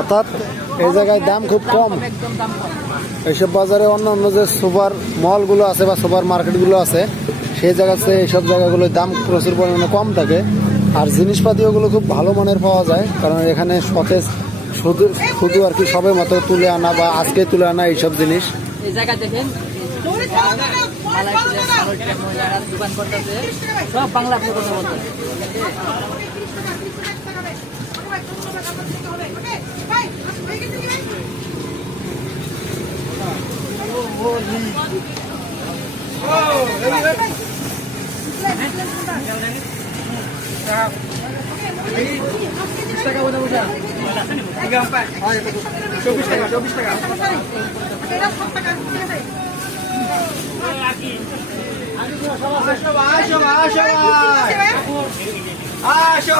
অর্থাৎ এই জায়গায় দাম খুব কম। এইসব বাজারে অন্য যে সুপার মলগুলো আছে বা সুপার মার্কেটগুলো আছে সেই জায়গাতে এইসব জায়গাগুলোর দাম প্রচুর পরিমাণে কম থাকে। আর জিনিসপাতিগুলো খুব ভালো মানের পাওয়া যায়, কারণ এখানে সতেজ শুধু আর কি সবে মতো তুলে আনা বা আজকে তুলে আনা এইসব জিনিস। এই জায়গা দেখেন দোকান করতেছে, সব বাংলা কথা বলতে। আসো